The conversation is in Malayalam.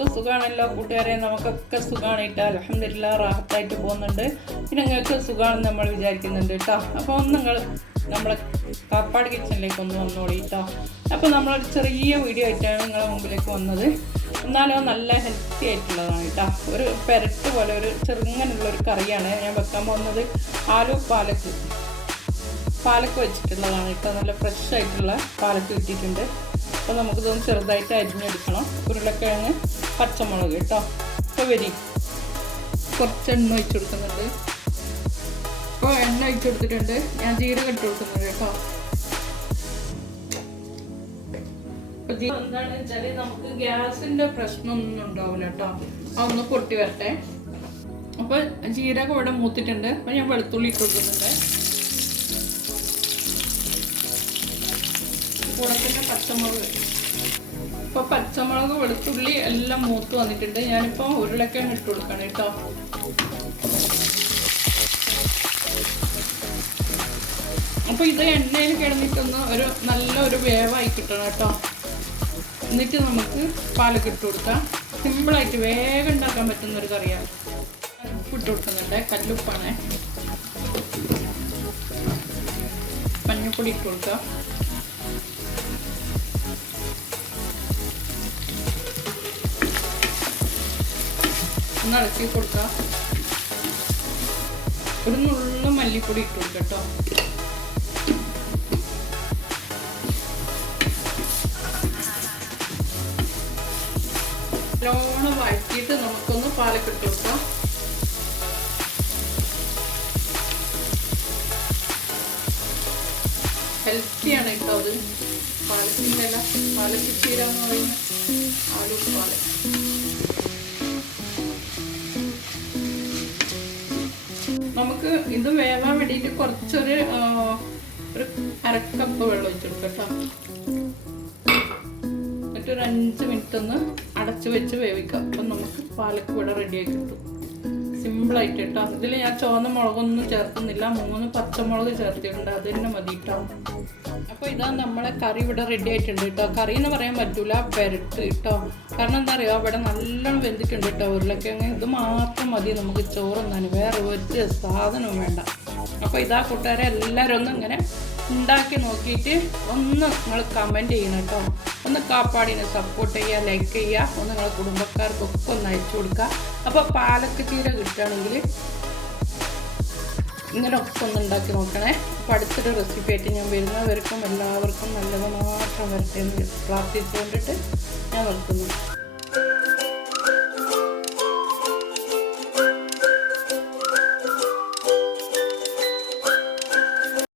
എല്ലാവർക്കും സുഖമാണല്ലോ കൂട്ടുകാരെ. നമുക്കൊക്കെ സുഖമാണ് കേട്ടോ. അൽഹംദുലില്ലാ റാഹത്തായിട്ട് പോകുന്നുണ്ട്. പിന്നെ നിങ്ങൾക്ക് സുഖമാണെന്ന് നമ്മൾ വിചാരിക്കുന്നുണ്ട് കേട്ടോ. അപ്പോൾ നിങ്ങൾ നമ്മളെ കാപ്പാട് കിച്ചണിലേക്ക് ഒന്ന് വന്നോളി കേട്ടോ. അപ്പോൾ നമ്മളൊരു ചെറിയ വീഡിയോ ആയിട്ടാണ് നിങ്ങളുടെ മുമ്പിലേക്ക് വന്നത്. എന്നാലും നല്ല ഹെൽത്തി ആയിട്ടുള്ളതാണ് കേട്ടോ. ഒരു പെരട്ട് പോലെ ഒരു ചെറുങ്ങനുള്ളൊരു കറിയാണ് ഞാൻ വെക്കാൻ പോകുന്നത്. ആലു പാലക്ക് വെച്ചിട്ടുള്ളതാണ് കേട്ടോ. നല്ല ഫ്രഷ് ആയിട്ടുള്ള പാലക്ക് കിട്ടിയിട്ടുണ്ട്. അപ്പോൾ നമുക്കിതൊന്ന് ചെറുതായിട്ട് അരിഞ്ഞെടുക്കണം. ഉരുളക്കിഴങ്ങ്, പച്ചമുളക് കേട്ടോ. അപ്പോൾ കുറച്ച് എണ്ണ ഒഴിച്ചു കൊടുക്കുന്നുണ്ട്. അപ്പോൾ എണ്ണ ഒഴിച്ചു കൊടുത്തിട്ടുണ്ട്. ഞാൻ ജീരകം ഇട്ട് കൊടുക്കുന്നുണ്ട് കേട്ടോ. അപ്പോൾ എന്താണെന്ന് വെച്ചാൽ നമുക്ക് ഗ്യാസിൻ്റെ പ്രശ്നമൊന്നും ഉണ്ടാവില്ല കേട്ടോ. അതൊന്ന് പൊട്ടി വരട്ടെ. അപ്പോൾ ജീരകം ഇവിടെ മൂത്തിട്ടുണ്ട്. അപ്പോൾ ഞാൻ വെളുത്തുള്ളി ഇട്ട് കൊടുക്കുന്നുണ്ട്. കൂടെ തന്നെ പച്ചമുളക്. ഇപ്പോൾ പച്ചമുളക്, വെളുത്തുള്ളി എല്ലാം മൂത്ത് വന്നിട്ടുണ്ട്. ഞാനിപ്പോൾ ഉരുളക്കിഴങ്ങ് ഇട്ട് കൊടുക്കണം കേട്ടോ. അപ്പോൾ ഇത് എണ്ണയിൽ കിടന്നിട്ടൊന്ന് ഒരു നല്ലൊരു വേവായി കിട്ടണം കേട്ടോ. എന്നിട്ട് നമുക്ക് പാലൊക്കെ ഇട്ട് കൊടുക്കാം. സിമ്പിളായിട്ട് വേഗം ഉണ്ടാക്കാൻ പറ്റുന്നൊരു കറിയാണ്. ഉപ്പ് ഇട്ട് കൊടുക്കുന്നുണ്ട്. കല്ലുപ്പാണ്. മഞ്ഞൾപ്പൊടി ഇട്ട് കൊടുക്കാം. ഒന്ന് ഇളക്കി കൊടുക്കാം. ഒരു നുള്ള മല്ലിപ്പൊടി ഇട്ട് കൊടുക്കാം കേട്ടോ. നല്ലോണം വഴറ്റിയിട്ട് നമുക്കൊന്ന് പാലൊക്കെ ഇട്ട് കൊടുക്കാം. ഹെൽത്തിയാണ് കേട്ടോ അത്. പാലക്കിൻ്റെ അല്ല, പാലക്ക് ചീര എന്ന് പറയുന്ന ആലു പാലക്ക്. നമുക്ക് ഇത് വേവാൻ വേണ്ടിയിട്ട് കുറച്ചൊരു അരക്കപ്പ് വെള്ളം ഒഴിച്ചെടുക്കാം കേട്ടോ. എന്നിട്ട് ഒരു 5 മിനിറ്റ് ഒന്ന് അടച്ച് വെച്ച് വേവിക്കാം. അപ്പം നമുക്ക് പാലക്ക് ഇവിടെ റെഡിയായി കിട്ടും. സിമ്പിളായിട്ട് കേട്ടോ. ഇതിൽ ഞാൻ ചുവന്ന മുളകൊന്നും ചേർക്കുന്നില്ല. 3 പച്ചമുളക് ചേർത്തിട്ടുണ്ട്. അത് തന്നെ മതി കേട്ടോ. അപ്പോൾ ഇതാ നമ്മളെ കറി ഇവിടെ റെഡി ആയിട്ടുണ്ട് കേട്ടോ. കറി എന്ന് പറയാൻ പറ്റൂല, പെരട്ട് കേട്ടോ. കാരണം എന്താ പറയുക, ഇവിടെ നല്ലോണം വെന്തിട്ടുണ്ട് കേട്ടോ ഉരുളക്കിഴങ്ങ്. ഇത് മാത്രം മതി നമുക്ക് ചോറുന്നാൻ, വേറെ ഒരു സാധനവും വേണ്ട. അപ്പോൾ ഇതാ കൂട്ടുകാരെ എല്ലാവരും ഒന്ന് ഇങ്ങനെ ഉണ്ടാക്കി നോക്കിയിട്ട് ഒന്ന് നിങ്ങൾ കമൻറ്റ് ചെയ്യണം കേട്ടോ. ഒന്ന് കാപ്പാടിനെ സപ്പോർട്ട് ചെയ്യുക, ലൈക്ക് ചെയ്യുക. ഒന്ന് നിങ്ങളെ കുടുംബക്കാർക്കൊക്കെ ഒന്ന് അയച്ചു കൊടുക്കുക. അപ്പോൾ പാലക്ക് ചീര കിട്ടുകയാണെങ്കിൽ ഇങ്ങനെയൊക്കെ ഒന്ന് ഉണ്ടാക്കി നോക്കണേ. അപ്പോൾ അടുത്തൊരു റെസിപ്പി ആയിട്ട് ഞാൻ വരുന്നവർക്കും എല്ലാവർക്കും നല്ലത് മാത്രം വരട്ടെ എന്ന് പ്രാർത്ഥിച്ചുകൊണ്ടിട്ട് ഞാൻ നിർത്തുന്നു.